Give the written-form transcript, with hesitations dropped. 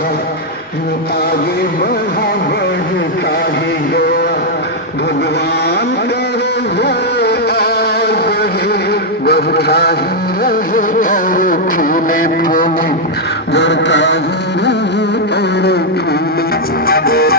बढ़ा यूं आगे बढ़ा बढ़ता ही गया भगवान करे वो और बढ़े बढ़ता ही रहे और फूले फूले बढ़ता ही रहे और फूले